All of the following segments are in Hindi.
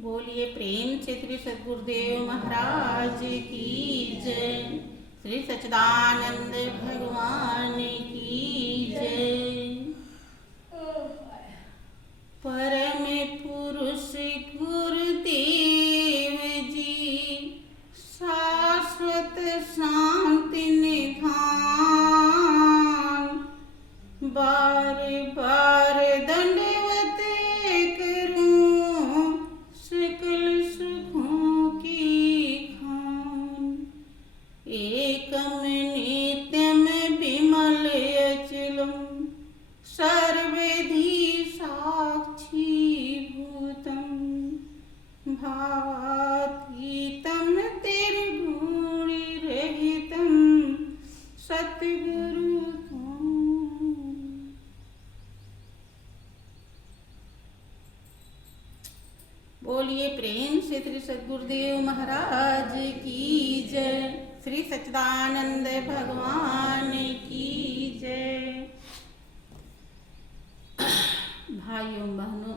बोलिए प्रेम से श्री सद्गुरुदेव महाराज की जय। श्री सच्चिदानंद भगवान की जय। परम पुरुष गुरुदेव जी शाश्वत शांति निधान, बार बार दंडवत करूं सकल सुखों की खान। एकम नित्यम विमल अचलम सर्वधि साक्षी भूतम, भावातीतम निर्गुण रहितम सतगुरु। बोलिए प्रेम से श्री सद्गुरुदेव महाराज की जय। श्री सच्चिदानंद भगवान की जय। भाइयों बहनों,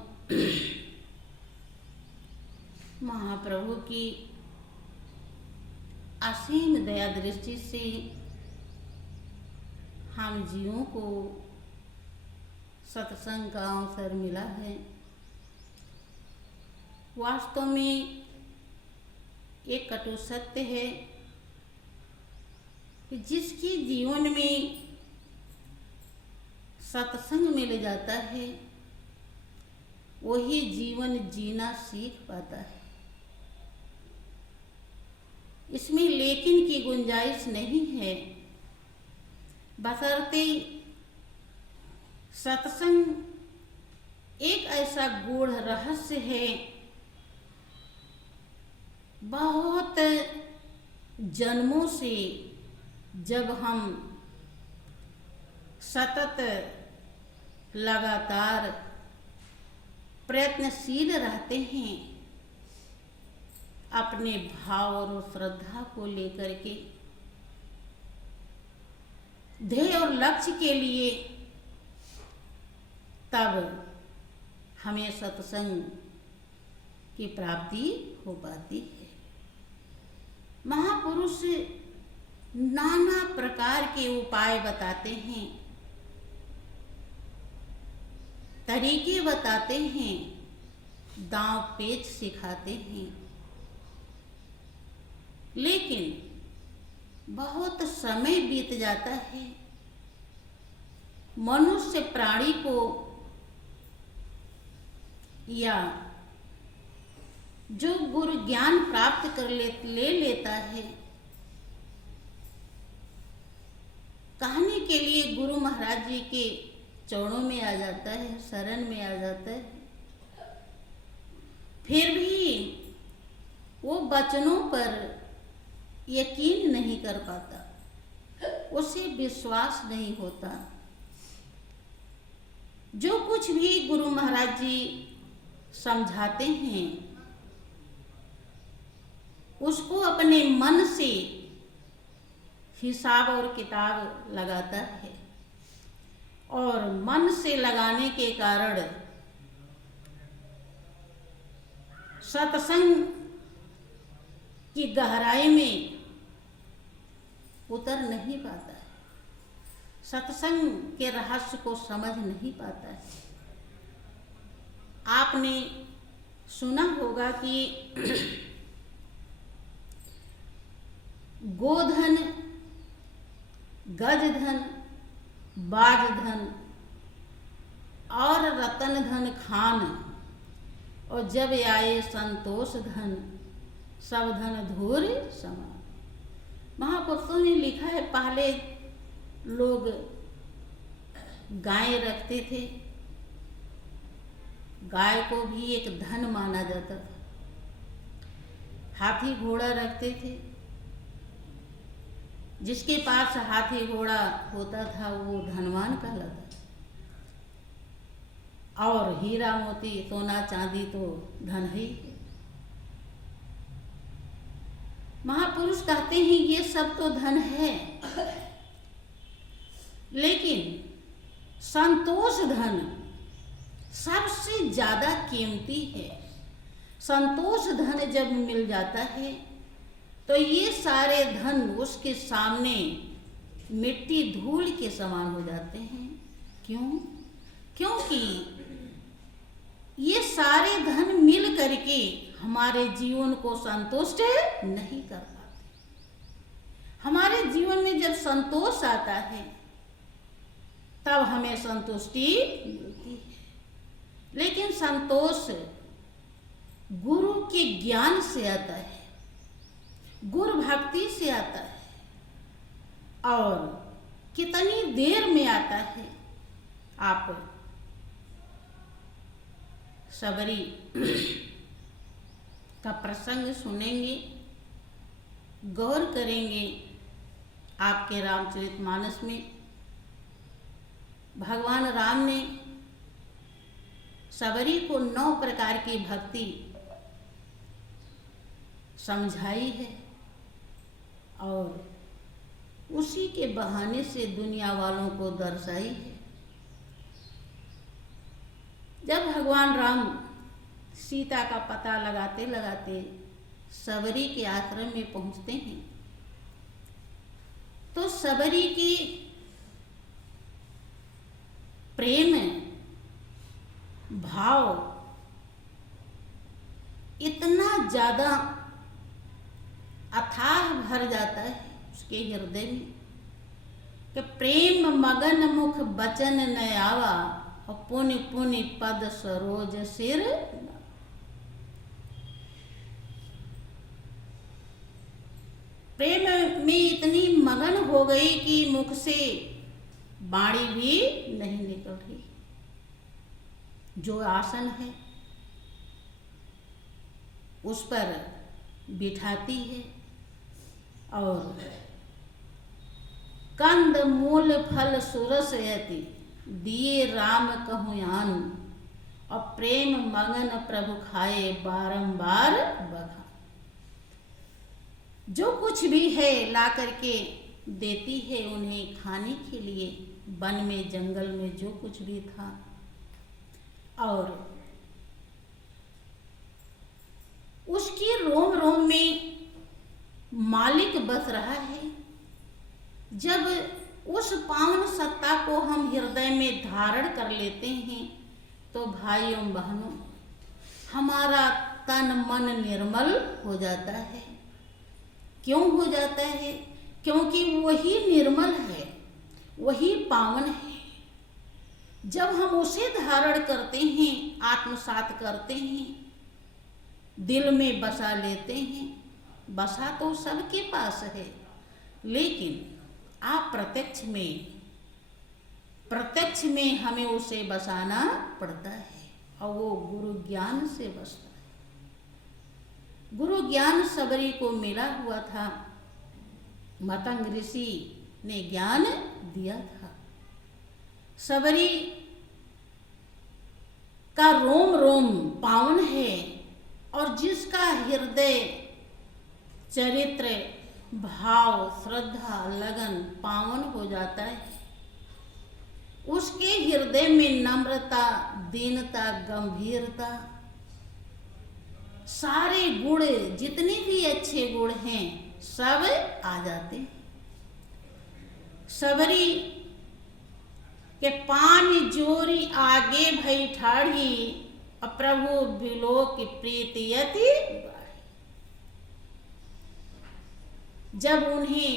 महाप्रभु की असीम दया दृष्टि से हम जीवों को सत्संग का अवसर मिला है। वास्तव में एक कटु सत्य है कि जिसके जीवन में सत्संग मिल जाता है वही जीवन जीना सीख पाता है। इसमें लेकिन की गुंजाइश नहीं है, बशर्ते सत्संग एक ऐसा गूढ़ रहस्य है, बहुत जन्मों से जब हम सतत लगातार प्रयत्नशील रहते हैं अपने भाव और श्रद्धा को लेकर के ध्येय और लक्ष्य के लिए, तब हमें सत्संग की प्राप्ति हो पाती है। महापुरुष नाना प्रकार के उपाय बताते हैं, तरीके बताते हैं, दांव पेच सिखाते हैं, लेकिन बहुत समय बीत जाता है। मनुष्य प्राणी को या जो गुरु ज्ञान प्राप्त कर ले लेता है, कहने के लिए गुरु महाराज जी के चरणों में आ जाता है, शरण में आ जाता है, फिर भी वो वचनों पर यकीन नहीं कर पाता, उसे विश्वास नहीं होता। जो कुछ भी गुरु महाराज जी समझाते हैं उसको अपने मन से हिसाब और किताब लगाता है, और मन से लगाने के कारण सत्संग की गहराई में उतर नहीं पाता है, सत्संग के रहस्य को समझ नहीं पाता है। आपने सुना होगा कि गोधन, गजधन, बाजधन और रतन धन खान, और जब आए संतोष धन सब धन धूर समान। महापुरुषों ने लिखा है, पहले लोग गाय रखते थे, गाय को भी एक धन माना जाता था। हाथी घोड़ा रखते थे, जिसके पास हाथी घोड़ा होता था वो धनवान कहलाता था, और हीरा मोती सोना चांदी तो धन ही है। महापुरुष कहते हैं ये सब तो धन है, लेकिन संतोष धन सबसे ज्यादा कीमती है, संतोष धन जब मिल जाता है तो ये सारे धन उसके सामने मिट्टी धूल के समान हो जाते हैं। क्यों? क्योंकि ये सारे धन मिल करके हमारे जीवन को संतुष्ट नहीं कर पाते। हमारे जीवन में जब संतोष आता है तब हमें संतुष्टि मिलती है, लेकिन संतोष गुरु के ज्ञान से आता है, गुरु भक्ति से आता है। और कितनी देर में आता है आप सबरी का प्रसंग सुनेंगे, गौर करेंगे। आपके रामचरितमानस में भगवान राम ने सबरी को 9 प्रकार की भक्ति समझाई है और उसी के बहाने से दुनिया वालों को दर्शाई है। जब भगवान राम सीता का पता लगाते लगाते सबरी के आश्रम में पहुंचते हैं तो सबरी की प्रेम भाव इतना ज्यादा अथाह भर जाता है उसके हृदय में कि प्रेम मगन मुख बचन न आवा और पुनि पुनि पद सरोज सिर। प्रेम में इतनी मगन हो गई कि मुख से बाणी भी नहीं निकल रही। जो आसन है उस पर बिठाती है और कंद मूल फल सुरस यति दिए राम कहूँ आन और प्रेम मगन प्रभु खाए बारंबार बघा। जो कुछ भी है ला करके देती है उन्हें खाने के लिए, वन में जंगल में जो कुछ भी था। और उसकी रोम रोम में मालिक बस रहा है। जब उस पावन सत्ता को हम हृदय में धारण कर लेते हैं तो भाइयों बहनों हमारा तन मन निर्मल हो जाता है। क्यों हो जाता है? क्योंकि वही निर्मल है, वही पावन है। जब हम उसे धारण करते हैं, आत्मसात करते हैं, दिल में बसा लेते हैं, बसा तो सबके पास है, लेकिन आप प्रत्यक्ष में हमें उसे बसाना पड़ता है और वो गुरु ज्ञान से बसता है। गुरु ज्ञान सबरी को मिला हुआ था, मतंग ऋषि ने ज्ञान दिया था। सबरी का रोम रोम पावन है और जिसका हृदय चरित्र भाव श्रद्धा लगन पावन हो जाता है, उसके हृदय में नम्रता दीनता गंभीरता सारे गुण जितने भी अच्छे गुण हैं सब आ जाते हैं। सबरी के पानी जोरी आगे भई ठाढ़ी प्रभु बिलोक प्रीति यति। जब उन्हें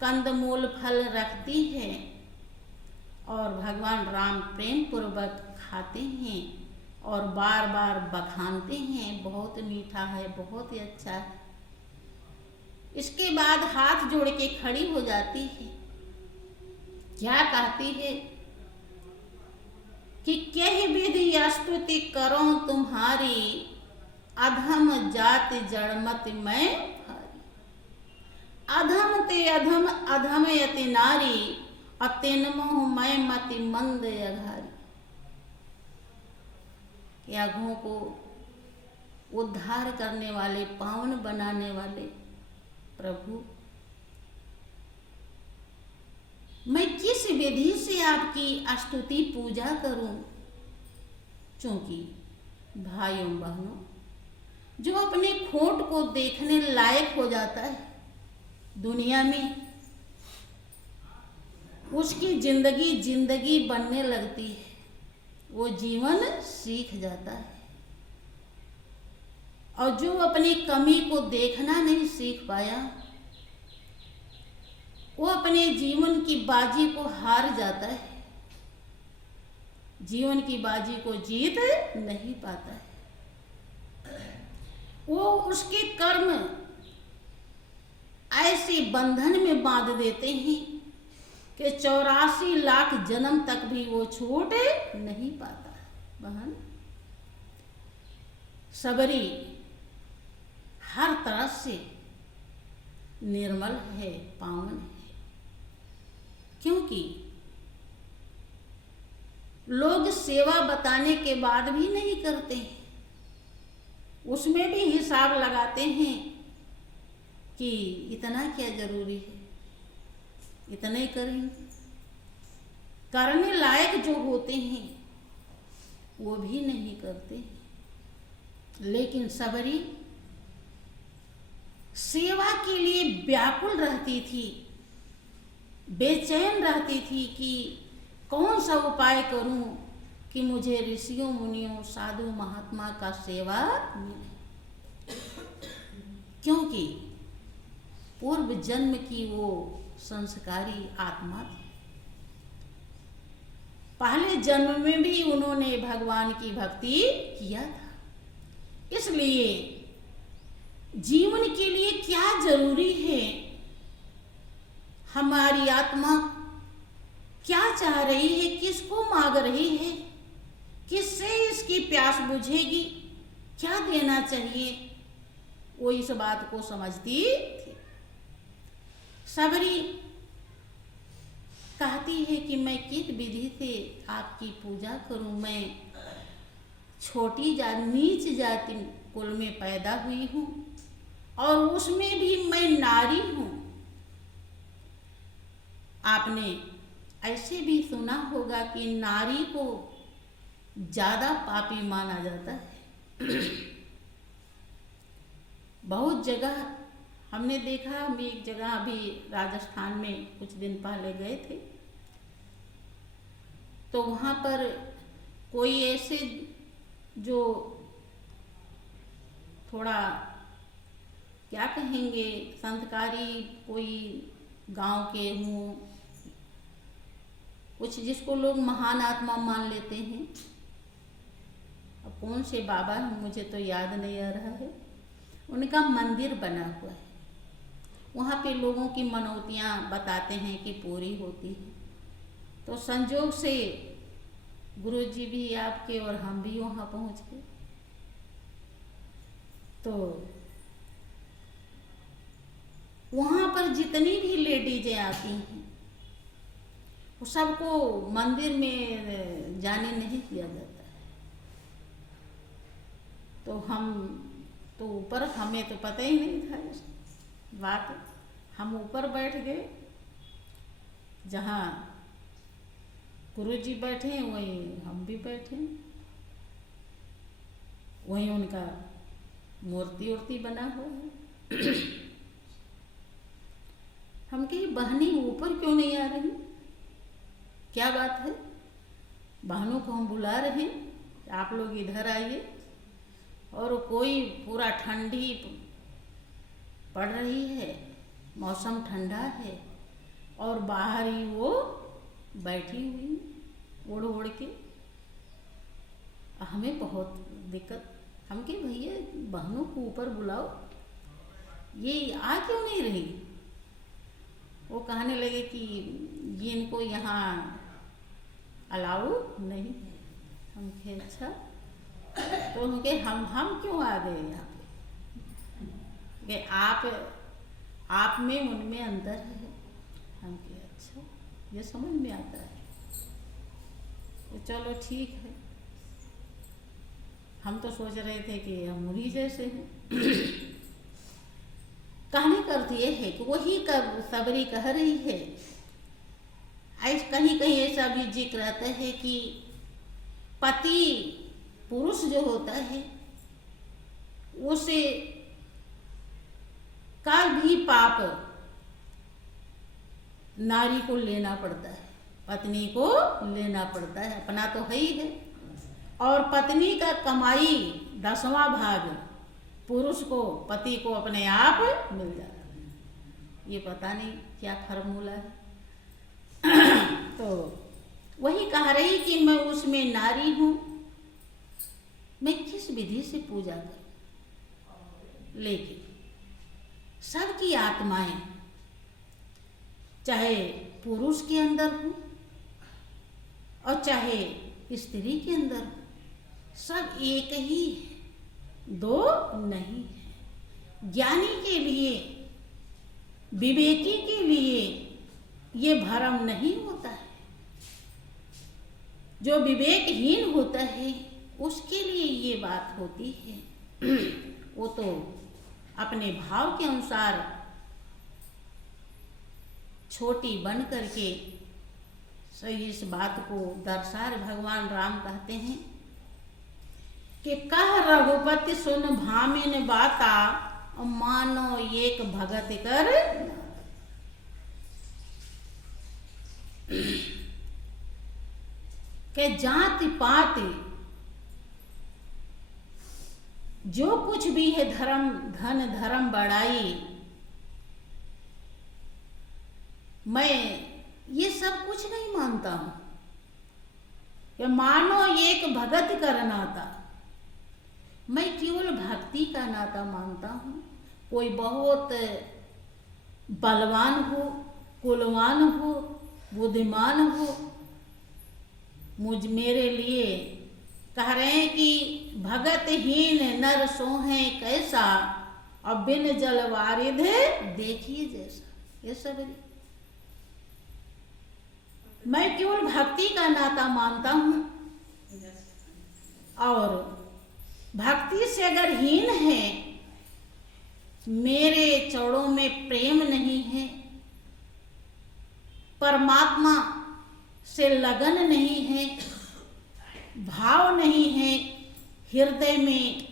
कंदमूल फल रखती है और भगवान राम प्रेम पूर्वक खाते हैं और बार बार बखानते हैं, बहुत मीठा है, बहुत ही अच्छा है। इसके बाद हाथ जोड़ के खड़ी हो जाती है, क्या कहती है कि कह विधि स्तुति करो तुम्हारी अधम जाति जड़मति मैं भारी। अधम ते अधम अधम यति नारी अतिनमोह मैं मति मंद अघारी। यागों को उद्धार करने वाले, पावन बनाने वाले प्रभु, मैं किस विधि से आपकी स्तुति पूजा करूं? क्योंकि भाइयों बहनों खोट को देखने लायक हो जाता है दुनिया में, उसकी जिंदगी बनने लगती है, वो जीवन सीख जाता है। और जो अपनी कमी को देखना नहीं सीख पाया, वो अपने जीवन की बाजी को हार जाता है, जीवन की बाजी को जीत नहीं पाता है। वो उसके कर्म ऐसे बंधन में बांध देते हैं कि 84 लाख जन्म तक भी वो छूट नहीं पाता। बहन, सबरी हर तरह से निर्मल है, पावन है, क्योंकि लोग सेवा बताने के बाद भी नहीं करते हैं, उसमें भी हिसाब लगाते हैं कि इतना क्या जरूरी है, इतना ही करेंगे। करने लायक जो होते हैं वो भी नहीं करते। लेकिन सबरी सेवा के लिए व्याकुल रहती थी, बेचैन रहती थी कि कौन सा उपाय करूं कि मुझे ऋषियों मुनियों साधु महात्मा का सेवा मिले, क्योंकि पूर्व जन्म की वो संस्कारी आत्मा थी। पहले जन्म में भी उन्होंने भगवान की भक्ति किया था, इसलिए जीवन के लिए क्या जरूरी है, हमारी आत्मा क्या चाह रही है, किसको मांग रही है, किससे इसकी प्यास बुझेगी, क्या देना चाहिए, वो इस बात को समझती थी। सबरी कहती है कि मैं किस विधि से आपकी पूजा करूं, मैं छोटी नीच जाति कुल में पैदा हुई हूं और उसमें भी मैं नारी हूं। आपने ऐसे भी सुना होगा कि नारी को ज्यादा पापी माना जाता है। बहुत जगह हमने देखा, हम एक जगह अभी राजस्थान में कुछ दिन पहले गए थे, तो वहाँ पर कोई ऐसे जो थोड़ा क्या कहेंगे संस्कारी कोई गांव के हों, कुछ जिसको लोग महान आत्मा मान लेते हैं, अब कौन से बाबा हैं मुझे तो याद नहीं आ रहा है, उनका मंदिर बना हुआ है, वहाँ पे लोगों की मनौतियाँ बताते हैं कि पूरी होती है। तो संजोग से गुरुजी भी आपके और हम भी वहाँ पहुँच गए। तो वहाँ पर जितनी भी लेडीजें आती हैं वो सबको मंदिर में जाने नहीं दिया जाता है। तो हम तो ऊपर, हमें तो पता ही नहीं था इस बात, हम ऊपर बैठ गए, जहाँ गुरुजी बैठे हैं वहीं हम भी बैठे, वहीं उनका मूर्ति उर्ति बना हुआ है। हम कही बहनी ऊपर क्यों नहीं आ रही, क्या बात है, बहनों को हम बुला रहे हैं, आप लोग इधर आइए। और कोई पूरा ठंडी पड़ रही है, मौसम ठंडा है और बाहर ही वो बैठी हुई ओढ़ ओढ़ के, हमें बहुत दिक्कत। हम कहे भैया बहनों को ऊपर बुलाओ, ये आ क्यों नहीं रही। वो कहने लगे कि ये इनको यहाँ अलाउ नहीं। हम कहे अच्छा, तो उनके हम क्यों आ गए यहाँ पे, कि आप में उनमें अंतर है। हम कहे अच्छा, ये समझ में आता है, तो चलो ठीक है। हम तो सोच रहे थे कि हम उन्हीं जैसे हैं। कहने का अर्थ ये है कि वही सबरी कह रही है। कहीं कहीं ऐसा भी जिक्र आता है कि पति पुरुष जो होता है उसे का भी पाप नारी को लेना पड़ता है, पत्नी को लेना पड़ता है, अपना तो है ही है। और पत्नी का कमाई 10वां भाग पुरुष को, पति को अपने आप मिल जाता है। ये पता नहीं क्या फॉर्मूला है। तो वही कह रही कि मैं उसमें नारी हूं, मैं किस विधि से पूजा करूं। लेकिन सबकी आत्माएं, चाहे पुरुष के अंदर हो और चाहे स्त्री के अंदर हो, सब एक ही है, दो नहीं है। ज्ञानी के लिए, विवेकी के लिए ये भ्रम नहीं होता है। जो विवेकहीन होता है उसके लिए ये बात होती है। वो तो अपने भाव के अनुसार छोटी बन करके इस बात को दर्शा भगवान राम कहते हैं कि कह रघुपति सुन भामिन बाता, मानो एक भगत कर। के जाति पाति जो कुछ भी है, धर्म धन धर्म बढ़ाई, मैं ये सब कुछ नहीं मानता हूं। या मानो एक भगत कर नाता, मैं केवल भक्ति का नाता मानता हूं। कोई बहुत बलवान हो, कुलवान हो, बुद्धिमान हो, मेरे लिए कह रहे हैं कि भगतहीन नर सोहे कैसा, और बिन जल वारिध देखिए जैसा। ये सब मैं केवल भक्ति का नाता मानता हूं, और भक्ति से अगर हीन है, मेरे चरणों में प्रेम नहीं है, परमात्मा से लगन नहीं है, भाव नहीं है, हृदय में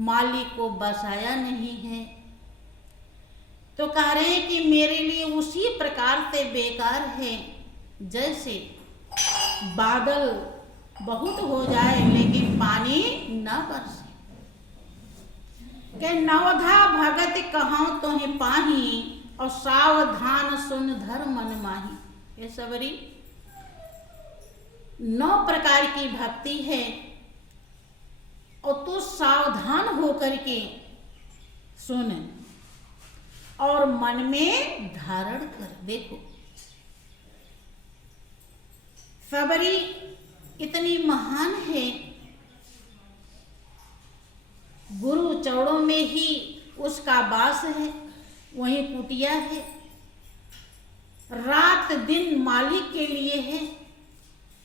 मालिक को बसाया नहीं है, तो कह रहे हैं कि मेरे लिए उसी प्रकार से बेकार है जैसे बादल बहुत हो जाए लेकिन पानी न बरसे। के नवधा भगत कहाँ तोहि पाही, और सावधान सुन धर मन माही। ये सबरी 9 प्रकार की भक्ति है, और तू सावधान होकर के सुन और मन में धारण कर। देखो सबरी इतनी महान है, गुरु चरणों में ही उसका वास है, वहीं कुटिया है, रात दिन मालिक के लिए है,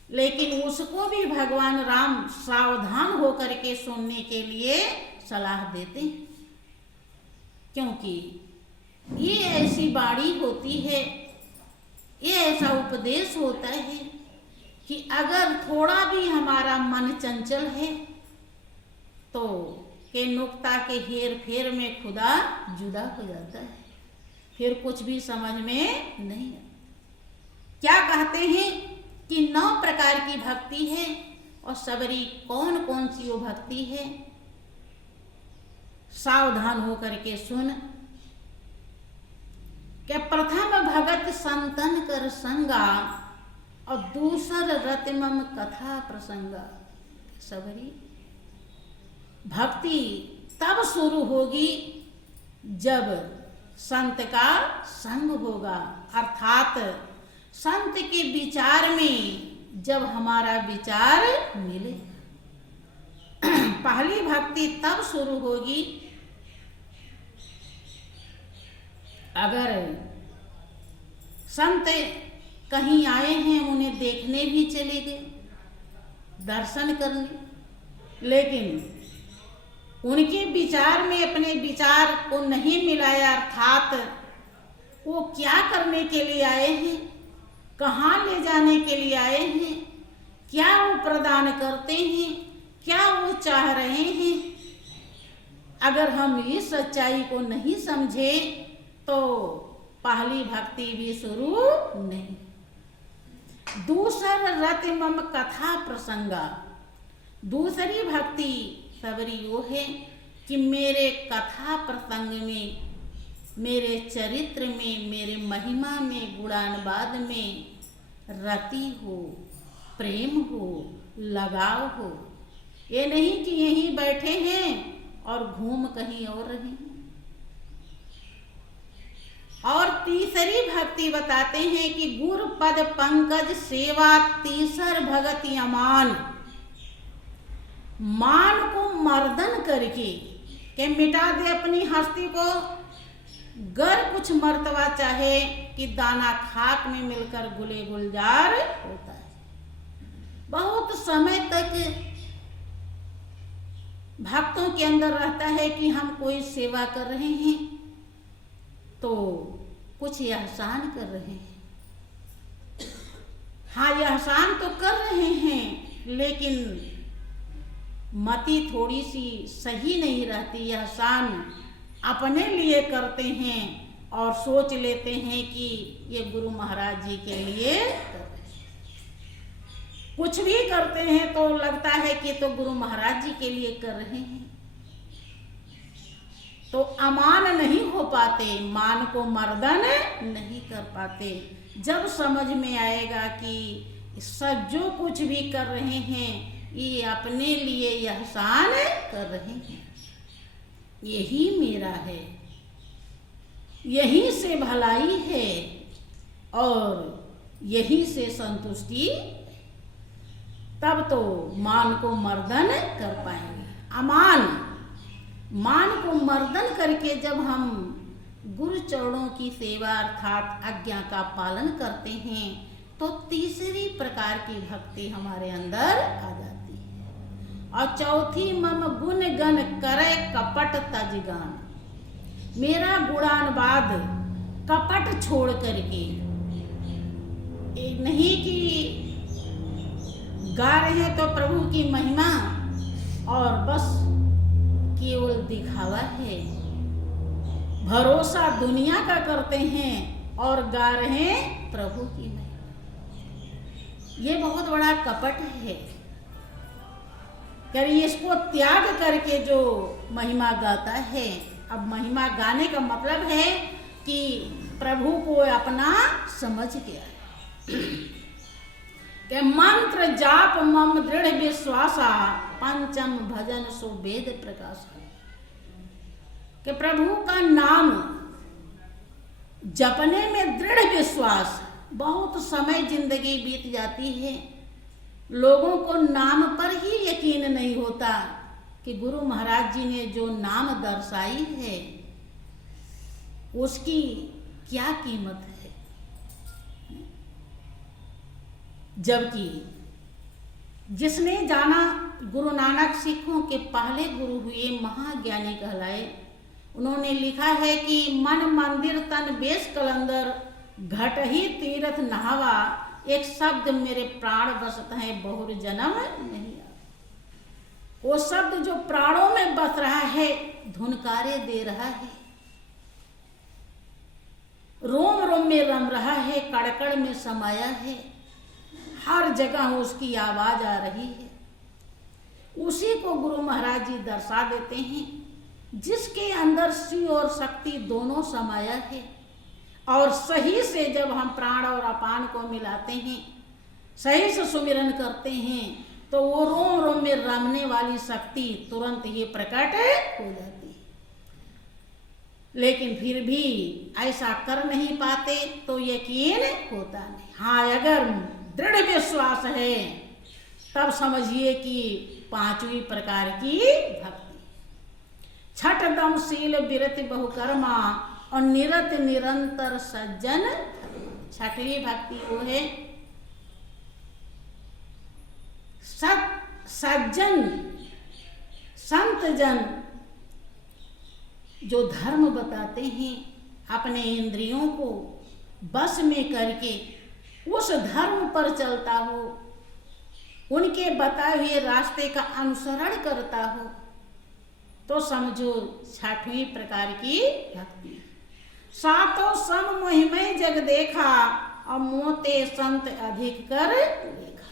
लेकिन उसको भी भगवान राम सावधान होकर के सुनने के लिए सलाह देते हैं। क्योंकि ये ऐसी वाणी होती है, ये ऐसा उपदेश होता है कि अगर थोड़ा भी हमारा मन चंचल है तो के नुक्ता के हेर फेर में खुदा जुदा हो जाता है, फिर कुछ भी समझ में नहीं आता। क्या कहते हैं कि 9 प्रकार की भक्ति है, और सबरी कौन कौन सी वो भक्ति है, सावधान होकर के सुन। कि प्रथम भगत संतन कर संगा, और दूसर रतिमम कथा प्रसंगा। सबरी भक्ति तब शुरू होगी जब संत का संग होगा, अर्थात संत के विचार में जब हमारा विचार मिले। पहली भक्ति तब शुरू होगी अगर संत कहीं आए हैं, उन्हें देखने भी चले गए, दर्शन करने, लेकिन उनके विचार में अपने विचार को नहीं मिलाया, अर्थात वो क्या करने के लिए आए हैं, कहाँ ले जाने के लिए आए हैं, क्या वो प्रदान करते हैं, क्या वो चाह रहे हैं, अगर हम इस सच्चाई को नहीं समझे तो पहली भक्ति भी शुरू नहीं। दूसर रति मम कथा प्रसंगा, दूसरी भक्ति सबरी वो है कि मेरे कथा प्रसंग में, मेरे चरित्र में, मेरे महिमा में, गुणानुवाद में रति हो, प्रेम हो, लगाव हो। ये नहीं कि यहीं बैठे हैं और घूम कहीं और रहे हैं। और तीसरी भक्ति बताते हैं कि गुरु पद पंकज सेवा तीसर भगति अमान, मान को मर्दन करके के मिटा दे अपनी हस्ती को। गर कुछ मर्तबा चाहे कि दाना खाक में मिलकर गुले गुलजार होता है। बहुत समय तक भक्तों के अंदर रहता है कि हम कोई सेवा कर रहे हैं तो कुछ एहसान कर रहे हैं। हाँ, एहसान तो कर रहे हैं लेकिन मति थोड़ी सी सही नहीं रहती। एहसान अपने लिए करते हैं और सोच लेते हैं कि ये गुरु महाराज जी के लिए कर रहे हैं। कुछ भी करते हैं तो लगता है कि तो गुरु महाराज जी के लिए कर रहे हैं, तो अमान नहीं हो पाते, मान को मर्दन नहीं कर पाते। जब समझ में आएगा कि सब जो कुछ भी कर रहे हैं ये अपने लिए एहसान कर रहे हैं, यही मेरा है, यहीं से भलाई है और यहीं से संतुष्टि, तब तो मान को मर्दन कर पाएंगे। अमान, मान को मर्दन करके जब हम गुरु चरणों की सेवा अर्थात आज्ञा का पालन करते हैं तो तीसरी प्रकार की भक्ति हमारे अंदर आ जाती है। और चौथी मम गुण गण करे कपट तजगान, मेरा गुणानुवाद कपट छोड़ करके, नहीं कि गा रहे हैं तो प्रभु की महिमा और बस केवल दिखावा है, भरोसा दुनिया का करते हैं और गा रहे हैं प्रभु की महिमा। ये बहुत बड़ा कपट है। करिए इसको त्याग करके जो महिमा गाता है, अब महिमा गाने का मतलब है कि प्रभु को अपना समझ गया कि मंत्र जाप मम दृढ़ विश्वासा पंचम भजन सो वेद प्रकाश, कि प्रभु का नाम जपने में दृढ़ विश्वास। बहुत समय जिंदगी बीत जाती है, लोगों को नाम पर ही यकीन नहीं होता कि गुरु महाराज जी ने जो नाम दर्शाई है उसकी क्या कीमत है। जबकि जिसने जाना, गुरु नानक सिखों के पहले गुरु हुए, महाज्ञानी कहलाए। उन्होंने लिखा है कि मन मंदिर तन बेस कलंदर घट ही तीर्थ नहावा, एक शब्द मेरे प्राण बसत है बहुर जन्म नहीं आ। वो शब्द जो प्राणों में बस रहा है, धुनकारे दे रहा है, रोम रोम में रम रहा है, कड़कड़ में समाया है, हर जगह उसकी आवाज आ रही है। उसी को गुरु महाराज जी दर्शा देते हैं, जिसके अंदर शिव और शक्ति दोनों समाया है। और सही से जब हम प्राण और अपान को मिलाते हैं, सही से सुमिरन करते हैं, तो वो रोम रोम में रमने वाली शक्ति तुरंत ये प्रकट हो जाती है। लेकिन फिर भी ऐसा कर नहीं पाते तो यकीन होता नहीं। हाँ, अगर दृढ़ विश्वास है तब समझिए कि पांचवी प्रकार की भक्ति, छठ दम शील विरति बहुकर्मा और निरत निरंतर सज्जन। छठवीं भक्ति वो है सज्जन, संत जन जो धर्म बताते हैं, अपने इंद्रियों को बस में करके उस धर्म पर चलता हो, उनके बताए हुए रास्ते का अनुसरण करता हो, तो समझो छठवीं प्रकार की भक्ति। सातों सम मोहिमय जग देखा, और मोते संत अधिक कर देखा।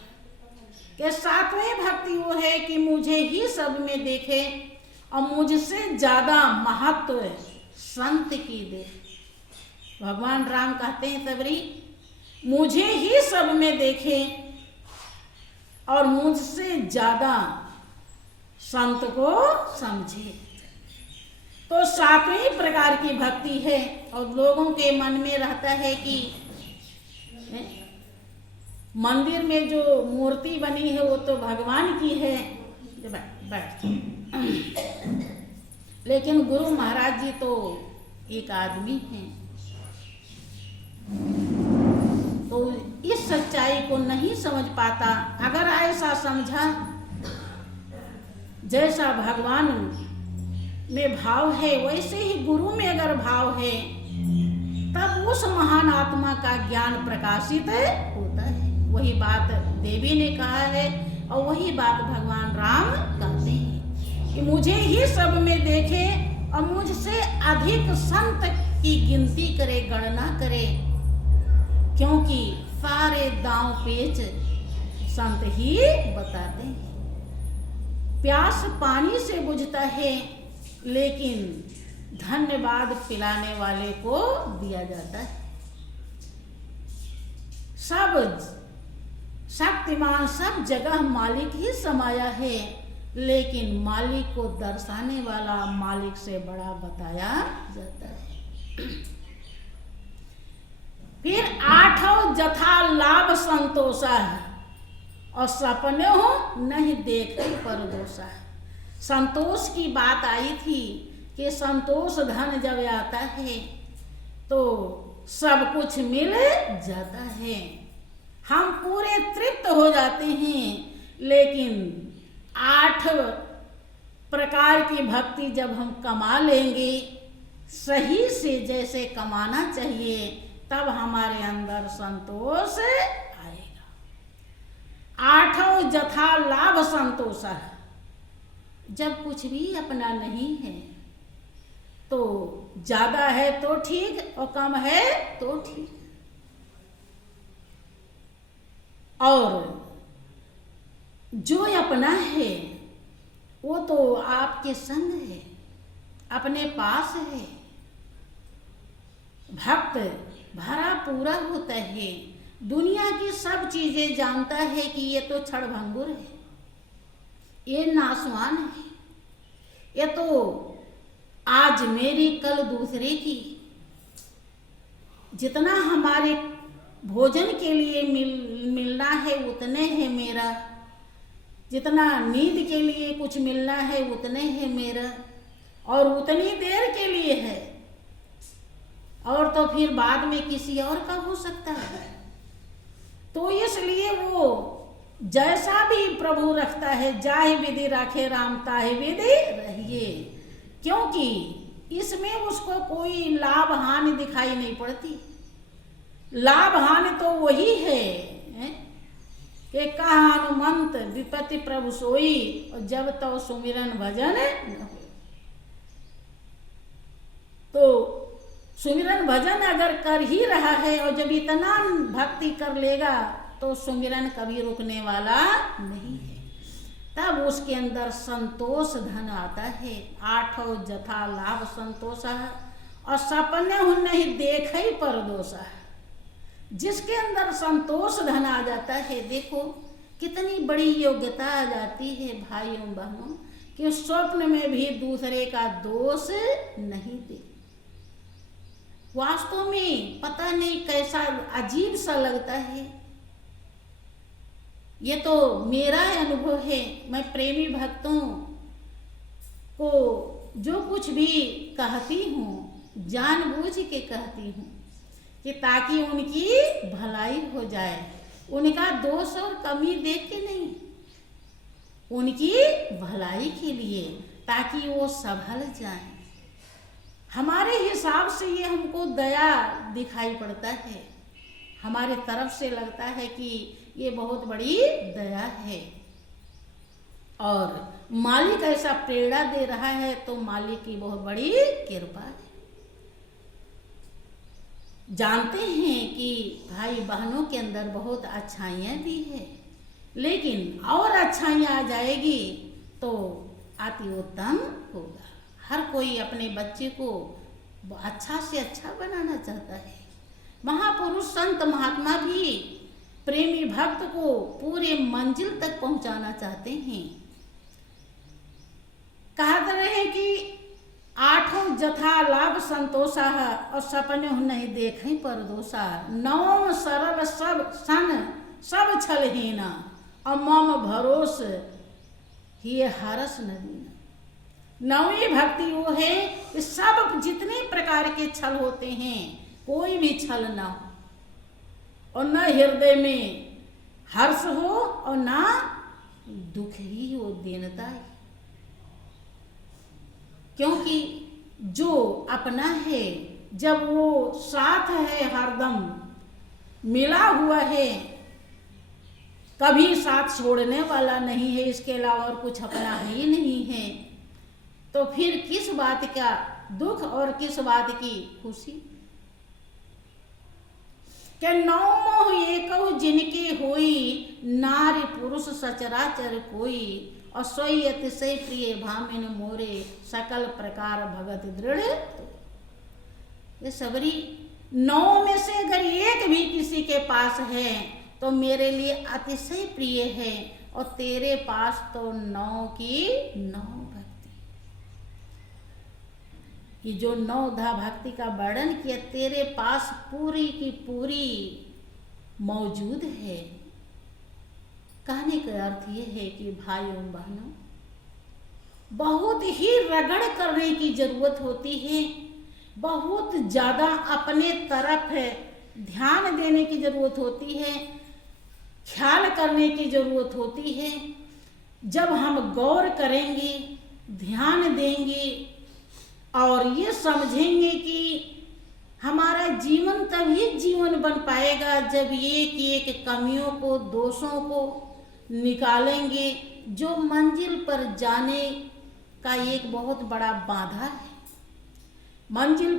कि सातवीं भक्ति वो है कि मुझे ही सब में देखे और मुझसे ज्यादा महत्व संत की दे। भगवान राम कहते हैं सबरी, मुझे ही सब में देखे और मुझसे ज्यादा संत को समझे। तो सातवीं प्रकार की भक्ति है। और लोगों के मन में रहता है कि मंदिर में जो मूर्ति बनी है वो तो भगवान की है, बैठ। लेकिन गुरु महाराज जी तो एक आदमी हैं। तो इस सच्चाई को नहीं समझ पाता। अगर ऐसा समझा, जैसा भगवान में भाव है वैसे ही गुरु में अगर भाव है, तब उस महान आत्मा का ज्ञान प्रकाशित होता है। वही बात देवी ने कहा है और वही बात भगवान राम कहते हैं कि मुझे ही सब में देखे और मुझसे अधिक संत की गिनती करे, गणना करे, क्योंकि सारे दांव पेच संत ही बताते हैं। प्यास पानी से बुझता है, लेकिन धन्यवाद पिलाने वाले को दिया जाता है। सब शक्तिमान सब जगह मालिक ही समाया है, लेकिन मालिक को दर्शाने वाला मालिक से बड़ा बताया जाता है। फिर आठों जथा लाभ संतोषा है, और सपने हो नहीं देखे परदोषा। संतोष की बात आई थी कि संतोष धन जब आता है तो सब कुछ मिल जाता है, हम पूरे तृप्त हो जाते हैं। लेकिन 8 प्रकार की भक्ति जब हम कमा लेंगे सही से, जैसे कमाना चाहिए, तब हमारे अंदर संतोष आएगा। आठों जथा लाभ संतोष है। जब कुछ भी अपना नहीं है तो ज्यादा है तो ठीक और कम है तो ठीक। और जो अपना है वो तो आपके संग है, अपने पास है। भक्त भरा पूरा होता है, दुनिया की सब चीजें जानता है कि ये तो क्षणभंगुर है, ये नासवान है, ये तो आज मेरी कल दूसरे की। जितना हमारे भोजन के लिए मिलना है उतने है मेरा, जितना नींद के लिए कुछ मिलना है उतने है मेरा, और उतनी देर के लिए है, और तो फिर बाद में किसी और का हो सकता है। तो इसलिए वो जैसा भी प्रभु रखता है, जाहि विधि राखे राम ताहि विधि रहिए, क्योंकि इसमें उसको कोई लाभ हानि दिखाई नहीं पड़ती। लाभ हानि तो वही है कि कहा हनुमंत विपत्ति प्रभु सोई, और जब तो सुमिरन भजन न हो। तो सुमिरन भजन अगर कर ही रहा है और जब इतना भक्ति कर लेगा तो सुमिरन कभी रुकने वाला नहीं है, तब उसके अंदर संतोष धन आता है। आठों जथा लाभ संतोष है, और सपने हो नहीं देखे परदोष है। जिसके अंदर संतोष धन आ जाता है, देखो कितनी बड़ी योग्यता आ जाती है भाइयों बहनों, कि स्वप्न में भी दूसरे का दोष नहीं दे। वास्तव में पता नहीं कैसा अजीब सा लगता है। ये तो मेरा अनुभव है। मैं प्रेमी भक्तों को जो कुछ भी कहती हूँ जानबूझ के कहती हूँ कि ताकि उनकी भलाई हो जाए, उनका दोष और कमी देख के नहीं, उनकी भलाई के लिए, ताकि वो संभल जाए। हमारे हिसाब से ये हमको दया दिखाई पड़ता है, हमारे तरफ से लगता है कि ये बहुत बड़ी दया है। और मालिक ऐसा प्रेरणा दे रहा है तो मालिक की बहुत बड़ी कृपा है। जानते हैं कि भाई बहनों के अंदर बहुत अच्छाइयाँ भी है, लेकिन और अच्छाइयाँ आ जाएगी तो अति उत्तम होगा। हर कोई अपने बच्चे को अच्छा से अच्छा बनाना चाहता है। महापुरुष संत महात्मा भी प्रेमी भक्त को पूरे मंजिल तक पहुंचाना चाहते हैं। कहते रहे कि आठों जथा लाभ संतोषा और सपने नहीं देखें पर दोषा, नवम सरल सब सन सब छलहीना और मम भरोस ये हरस नदीना। नवी भक्ति वो है कि सब जितने प्रकार के छल होते हैं कोई भी छल ना हो, और न हृदय में हर्ष हो और ना दुख ही हो, दीनता ही। क्योंकि जो अपना है जब वो साथ है हरदम मिला हुआ है, कभी साथ छोड़ने वाला नहीं है, इसके अलावा और कुछ अपना ही नहीं है, तो फिर किस बात का दुख और किस बात की खुशी। के नौ मोह एकहु जिनके होई, नारी पुरुष सचराचर कोई, और सोई अतिशय प्रिय भामिन मोरे, सकल प्रकार भगत दृढ़। ये सबरी नौ में से अगर एक भी किसी के पास है तो मेरे लिए अतिशय प्रिय है, और तेरे पास तो नौ की नौ भक्ति। कि जो नौधा भक्ति का वर्णन किया तेरे पास पूरी की पूरी मौजूद है। कहने का अर्थ ये है कि भाइयों बहनों, बहुत ही रगड़ करने की जरूरत होती है, बहुत ज्यादा अपने तरफ है ध्यान देने की जरूरत होती है, ख्याल करने की जरूरत होती है। जब हम गौर करेंगे, ध्यान देंगे और ये समझेंगे कि हमारा जीवन तभी जीवन बन पाएगा जब एक एक कमियों को, दोषों को निकालेंगे, जो मंजिल पर जाने का एक बहुत बड़ा बाधा है। मंजिल